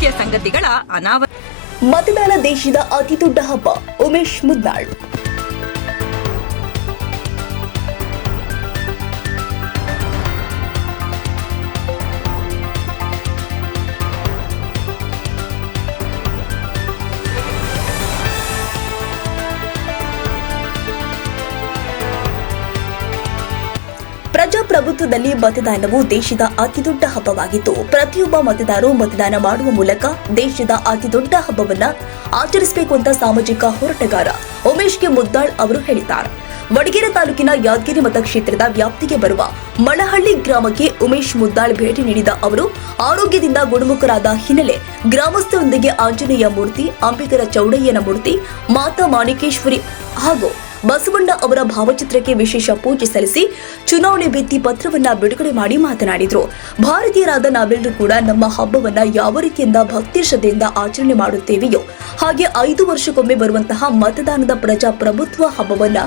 ಮುಖ್ಯ ಸಂಗತಿಗಳ ಅನಾವರಣ. ಮತದಾನ ದೇಶದ ಅತಿ ದೊಡ್ಡ ಹಬ್ಬ ಉಮೇಶ್ ಮುದ್ನಾಳ್. ಪ್ರಜಾಪ್ರಭುತ್ವದಲ್ಲಿ ಮತದಾನವು ದೇಶದ ಅತಿದೊಡ್ಡ ಹಬ್ಬವಾಗಿತ್ತು. ಪ್ರತಿಯೊಬ್ಬ ಮತದಾರರು ಮತದಾನ ಮಾಡುವ ಮೂಲಕ ದೇಶದ ಅತಿದೊಡ್ಡ ಹಬ್ಬವನ್ನ ಆಚರಿಸಬೇಕು ಅಂತ ಸಾಮಾಜಿಕ ಹೋರಾಟಗಾರ ಉಮೇಶ್ಗೆ ಮುದ್ದಾಳ್ ಅವರು ಹೇಳಿದ್ದಾರೆ. ವಡಗೇರೆ ತಾಲೂಕಿನ ಯಾದಗಿರಿ ಮತಕ್ಷೇತ್ರದ ವ್ಯಾಪ್ತಿಗೆ ಬರುವ ಮಳಹಳ್ಳಿ ಗ್ರಾಮಕ್ಕೆ ಉಮೇಶ್ ಮುದ್ದಾಳ್ ಭೇಟಿ ನೀಡಿದ ಅವರು, ಆರೋಗ್ಯದಿಂದ ಗುಣಮುಖರಾದ ಹಿನ್ನೆಲೆ ಗ್ರಾಮಸ್ಥರೊಂದಿಗೆ ಆಂಜನೇಯ ಮೂರ್ತಿ, ಅಂಬಿಗರ ಚೌಡಯ್ಯನ ಮೂರ್ತಿ, ಮಾತಾ ಮಾಣಿಕೇಶ್ವರಿ ಹಾಗೂ ಬಸವಣ್ಣ ಅವರ ಭಾವಚಿತ್ರಕ್ಕೆ ವಿಶೇಷ ಪೂಜೆ ಸಲ್ಲಿಸಿ ಚುನಾವಣೆ ಭಿತ್ತಿ ಪತ್ರವನ್ನ ಬಿಡುಗಡೆ ಮಾಡಿ ಮಾತನಾಡಿದರು. ಭಾರತೀಯರಾದ ನಾವೆಲ್ಲರೂ ಕೂಡ ನಮ್ಮ ಹಬ್ಬವನ್ನ ಯಾವ ರೀತಿಯಿಂದ ಭಕ್ತಿ ಶ್ರದ್ಧೆಯಿಂದ ಆಚರಣೆ ಮಾಡುತ್ತೇವೆಯೋ ಹಾಗೆ ಐದು ವರ್ಷಕ್ಕೊಮ್ಮೆ ಬರುವಂತಹ ಮತದಾನದ ಪ್ರಜಾಪ್ರಭುತ್ವ ಹಬ್ಬವನ್ನ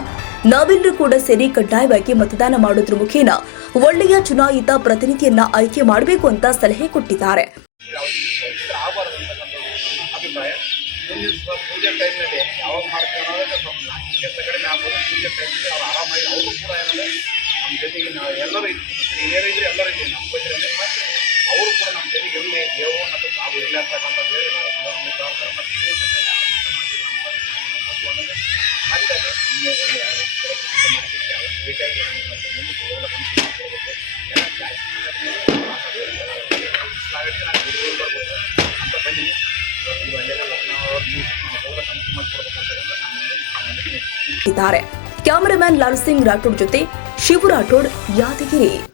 ನಾವೆಲ್ಲರೂ ಕೂಡ ಸೇರಿ ಕಡ್ಡಾಯವಾಗಿ ಮತದಾನ ಮಾಡೋದ್ರ ಮುಖೇನ ಒಳ್ಳೆಯ ಚುನಾಯಿತ ಪ್ರತಿನಿಧಿಯನ್ನ ಆಯ್ಕೆ ಮಾಡಬೇಕು ಅಂತ ಸಲಹೆ ಕೊಟ್ಟಿದ್ದಾರೆ. ಪೂಜೆ ಟೈಮ್ನಲ್ಲಿ ಯಾವಾಗ ಮಾಡ್ತೀವಿ ಅನ್ನೋದಕ್ಕೆ ಸ್ವಲ್ಪ ಕೆಲಸ ಕಡಿಮೆ ಆಗ್ಬೋದು, ಪೂಜೆ ಟೈಮ್ನಲ್ಲಿ ಅವ್ರು ಆರಾಮಾಗಿ ಅವರು ಕೂಡ ಏನಂದರೆ ನಮ್ಮ ಜೊತೆಗೆ ನಾವು ಎಲ್ಲರೂ ಹಿರಿಯರು ಇದ್ರೆ ಎಲ್ಲರೂ ಇದ್ದೀವಿ ನಮ್ಮ ಬಗ್ಗೆ ಮತ್ತು ಅವರು ಕೂಡ ನಮ್ಮ ಜೊತೆಗೆ ಇರಲಿ ದೇವು ಮತ್ತು ತಾವು ಇರಲಿ ಅಂತಕ್ಕಂಥದ್ದು ಹೇಳಿ ನಾವು ಪ್ರಾರ್ಥನೆ ಮಾಡ್ತೀವಿ ಮತ್ತು ನಮ್ಗೆ ಮತ್ತೆ ಮುಂದೆ ಹೋಗೋಲ್ಲ ಇದ್ದಾರೆ. ಕ್ಯಾಮರಾಮ್ಯಾನ್ ಲಾಲ್ ಸಿಂಗ್ ರಾಠೋಡ್ ಜೊತೆ ಶಿವು ರಾಠೋಡ್ ಯಾದಗಿರಿ.